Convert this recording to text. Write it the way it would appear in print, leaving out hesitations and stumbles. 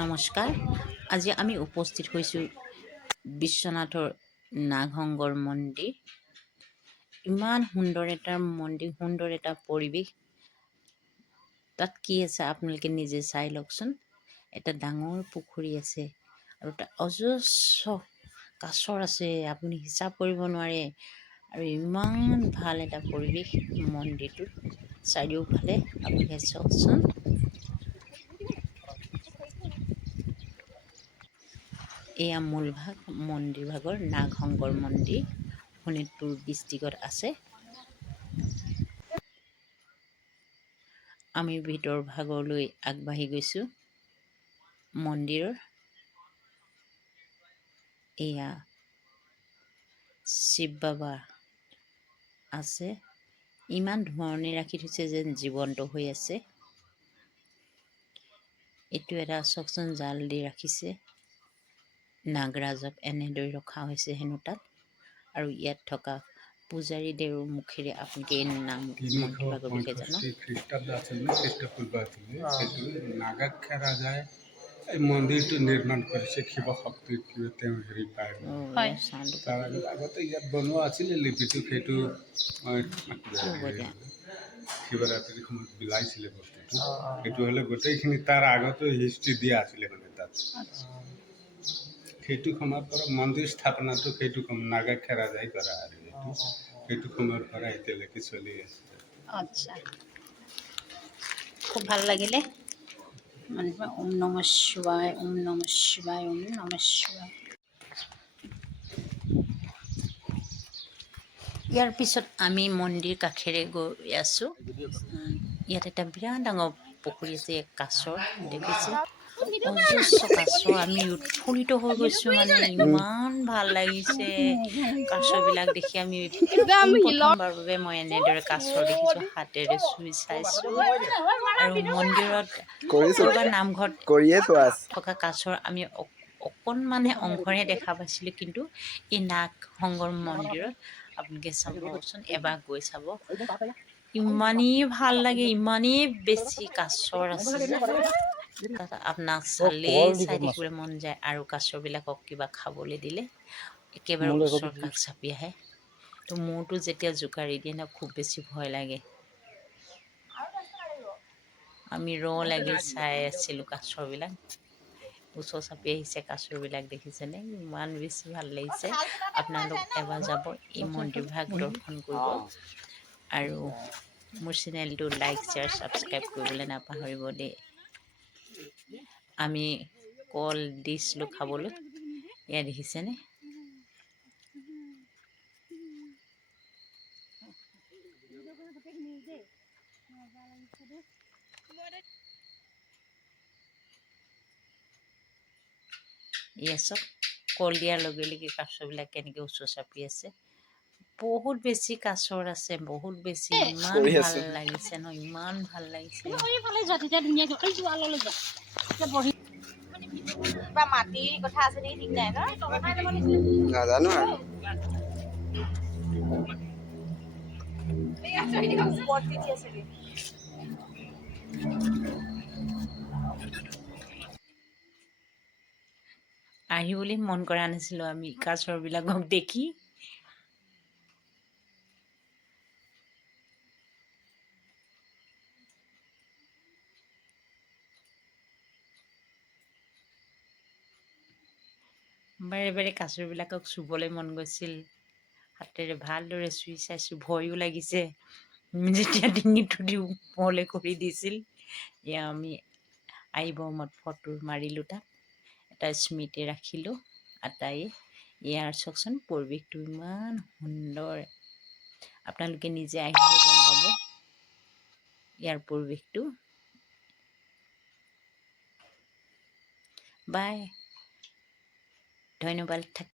নমস্কাৰ। আজি আমি উপস্থিত হৈছোঁ বিশ্বনাথৰ নাগশংকৰ মন্দিৰ। ইমান সুন্দৰ এটা মন্দিৰ, সুন্দৰ এটা পৰিৱেশ। তাত কি আছে আপোনালোকে নিজে চাই লওকচোন। এটা ডাঙৰ পুখুৰী আছে আৰু তাত অজস্ৰ কাছ আছে, আপুনি হিচাপ কৰিব নোৱাৰে। আৰু ইমান ভাল এটা পৰিৱেশ মন্দিৰটোত। চাৰিওফালে আপোনালোকে চাওকচোন। এয়া মূলভাগ মন্দিৰ ভাগৰ নাগশংকৰ মন্দিৰ, শোণিতপুৰ ডিষ্ট্ৰিক্টত আছে। আমি ভিতৰ ভাগলৈ আগবাঢ়ি গৈছোঁ মন্দিৰৰ। এয়া শিৱ বাবা আছে, ইমান ধৰণে ৰাখি থৈছে যেন জীৱন্ত হৈ আছে। এইটো এটা চাওকচোন, জাল দি ৰাখিছে। নাগৰাজক এনেদৰে ৰখা হৈছে হেনো তাত। আৰু ইয়াত থকা পূজাৰী দেৱৰ মুখেৰে আপোনালোকে এই নাম মন্দিৰভাগৰ বিষয়ে জানো। খ্ৰীষ্টাব্দ আছিল নে খ্ৰীষ্টপূৰ্ব আছিলে, সেইটো নাগাখ্যা ৰাজাই এই মন্দিৰটো নিৰ্মাণ কৰিছে। শিৱ শক্তিৰ কিবা তেওঁ হেৰি পায়। তাৰ আগতে ইয়াত বনোৱা আছিলে লিপিটো, সেইটো শিৱৰাত্ৰিৰ সময়ত বিলাইছিলে বস্তুটো। সেইটো হ'লে গোটেইখিনি তাৰ আগতো হিষ্ট্ৰী দিয়া আছিলে মানে তাত। সেইটো সময়ৰ পৰা মন্দিৰ স্থাপনাটো সেইটো নাগাখ্যা ৰাজাই কৰা আৰু সেইটো সময়ৰ পৰা এতিয়ালৈকে চলি আছে। আচ্ছা, খুব ভাল লাগিলে। ওম নমঃ শিৱায়, ওম নমঃ শিৱায়, ওম নমঃ শিৱায়। ইয়াৰ পিছত আমি মন্দিৰ কাষেৰে গৈ আছোঁ। ইয়াত এটা বিৰাট ডাঙৰ পুখুৰী আছে, কাছৰ দেখিছে, অজস্ৰ কাছ। আমি উৎফুল্লিত হৈ গৈছোঁ, মানে ইমান ভাল লাগিছে কাছবিলাক দেখি। আমি প্ৰথমবাৰৰ বাবে মই এনেদৰে কাছ দেখিছোঁ, হাতেৰে চুই চাইছোঁ। আৰু মন্দিৰত ক'ৰবাত নামঘৰত থকা কাছৰ আমি অকণমানহে অংশহে দেখা পাইছিলোঁ, কিন্তু এই নাগশংকৰ মন্দিৰত আপোনালোকে চাবচোন, এবাৰ গৈ চাব। ইমানেই ভাল লাগে, ইমানেই বেছি কাছৰ আছে যে তাত আপোনাক চালেই চাই থাকিবলৈ মন যায়। আৰু কাছবিলাকক কিবা খাবলৈ দিলে একেবাৰে ওচৰ কাষ চাপি আহে। তো মোৰতো যেতিয়া জোকাৰি দিয়ে ন, খুব বেছি ভয় লাগে। আমি লাগি চাই আছিলোঁ কাছবিলাক। ওচৰ চাপি আহিছে কাছবিলাক, দেখিছেনে? ইমান বেছি ভাল লাগিছে। আপোনালোক এবাৰ যাব, এই মন্দিৰভাগ দৰ্শন কৰিব। আৰু মোৰ চেনেলটো লাইক, শ্বেয়াৰ, ছাবস্ক্ৰাইব কৰিবলৈ নাপাহৰিব দেই। আমি কল দিছিলোঁ খাবলৈ, এয়া দেখিছেনে? এয়া চব কল দিয়াৰ লগে লগে কাছবিলাক কেনেকৈ ওচৰ চাপি আছে। বহুত বেছি কাছৰ আছে, বহুত বেছি। ইমান ভাল লাগিছে ন, ইমান ভাল লাগিছে। কিবা মাটিৰ কথা আছে নেকি ঠিক নাই ন, নাজানো আৰু। আহিবলৈ মন কৰা নাছিলোঁ আমি কাছৰবিলাকক দেখি। বাৰে বাৰে কাছৰবিলাকক চুবলৈ মন গৈছিল। হাতেৰে ভালদৰে চুই চাইছোঁ, ভয়ো লাগিছে যেতিয়া ডিঙিটো দিওঁ ওপৰলৈ কৰি দিছিল। এয়া আমি আহিব সময়ত ফটো মাৰিলোঁ, তাত এটা স্মৃতি ৰাখিলোঁ আটাইয়ে। ইয়াৰ চাওকচোন, পৰিৱেশটো ইমান সুন্দৰ। আপোনালোকে নিজে আহিলে গম পাব ইয়াৰ পৰিৱেশটো। বাই, ধন্যবাদ।